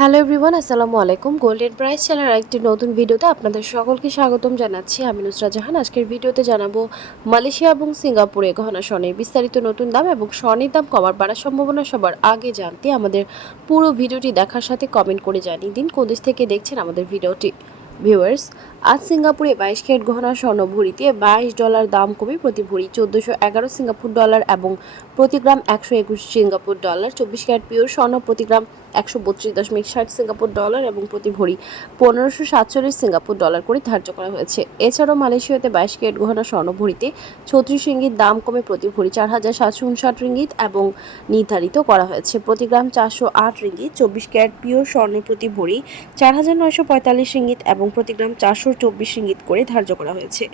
Hello everyone আসসালামু আলাইকুম। Golden price চ্যানেলের একটি নতুন ভিডিওতে আপনাদের সকলকে স্বাগতম জানাচ্ছি। আমি নুসরা জাহান। আজকের ভিডিওতে জানাব মালয়েশিয়া এবং সিঙ্গাপুরে গহনা স্বর্ণের বিস্তারিত নতুন দাম এবং স্বর্ণের দাম কমার বাড়ার সম্ভাবনা সবার আগে জানতে আমাদের পুরো ভিডিওটি দেখার সাথে কমেন্ট করে জানিয়ে দিন। কোন দেশ থেকে দেখছেন আমাদের ভিডিওটি? ভিউয়ার্স আজ সিঙ্গাপুরে বাইশ ক্যারেট গহনা স্বর্ণ ভরিতে বাইশ ডলার দাম কমে প্রতি ভরি চোদ্দোশো এগারো সিঙ্গাপুর ডলার এবং প্রতি গ্রাম একশো একুশ সিঙ্গাপুর ডলার। চব্বিশ ক্যারেট পিওর স্বর্ণ প্রতি গ্রাম একশো বত্রিশ দশমিক ষাট সিঙ্গাপুর ডলার এবং প্রতি ভরি পনেরোশো সাতচল্লিশ সিঙ্গাপুর ডলার করে ধার্য করা হয়েছে। এছাড়াও মালয়েশিয়াতে বাইশ ক্যারেট গহনা স্বর্ণ ভরিতে ছত্রিশ রিঙ্গিত দাম কমে প্রতি ভরি চার হাজার সাতশো উনষাট রিঙ্গিত এবং নির্ধারিত করা হয়েছে। প্রতি গ্রাম চারশো আট রিঙ্গিত চব্বিশ ক্যারেট পিওর স্বর্ণের প্রতি ভরি চার হাজার নয়শো পঁয়তাল্লিশ রিঙ্গিত এবং প্রতি গ্রাম চারশো চব্বিশ ইঙ্গিত করে ধার্য করা হয়েছে।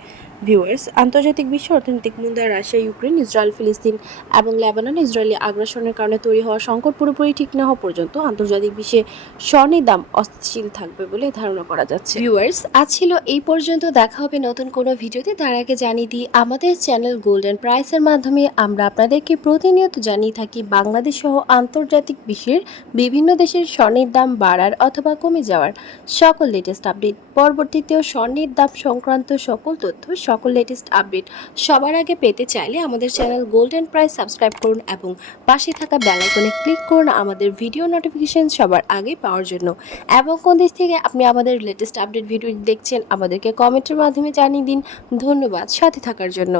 ভিউয়ার্স, আন্তর্জাতিক বিশ্ব অর্থনৈতিক মুদ্রা রাশিয়া, ইউক্রেন, ইসরায়েল, ফিলিস্তিন এবং লেবানন, ইসরায়েলি আগ্রাসনের কারণে তৈরি হওয়া সংকট পুরোপুরি ঠিক না হওয়া পর্যন্ত আন্তর্জাতিক বিশ্বে স্বর্ণের দাম অস্থিতিশীল থাকবে বলে ধারণা করা যাচ্ছে। ভিউয়ার্স, আজ ছিল এই পর্যন্ত। দেখা হবে নতুন কোনো ভিডিওতে। তার আগে জানিয়ে দিই, আমাদের চ্যানেল গোল্ডেন প্রাইসের মাধ্যমে আমরা আপনাদেরকে প্রতিনিয়ত জানিয়ে থাকি, বাংলাদেশ সহ আন্তর্জাতিক বিশ্বের বিভিন্ন দেশের স্বর্ণের দাম বাড়ার অথবা কমে যাওয়ার সকল লেটেস্ট আপডেট পরবর্তীতেও স্বর্ণের দাম সংক্রান্ত সকল তথ্য সকল লেটেস্ট আপডেট সবার আগে পেতে চাইলে আমাদের চ্যানেল গোল্ডেন প্রাইস সাবস্ক্রাইব করুন এবং পাশে থাকা বেল আইকনে ক্লিক করুন আমাদের ভিডিও নোটিফিকেশন সবার আগে পাওয়ার জন্য। এবং কোন দেশ থেকে আপনি আমাদের লেটেস্ট আপডেট ভিডিও দেখছেন, আমাদেরকে কমেন্টের মাধ্যমে জানিয়ে দিন। ধন্যবাদ, সাথে থাকার জন্য।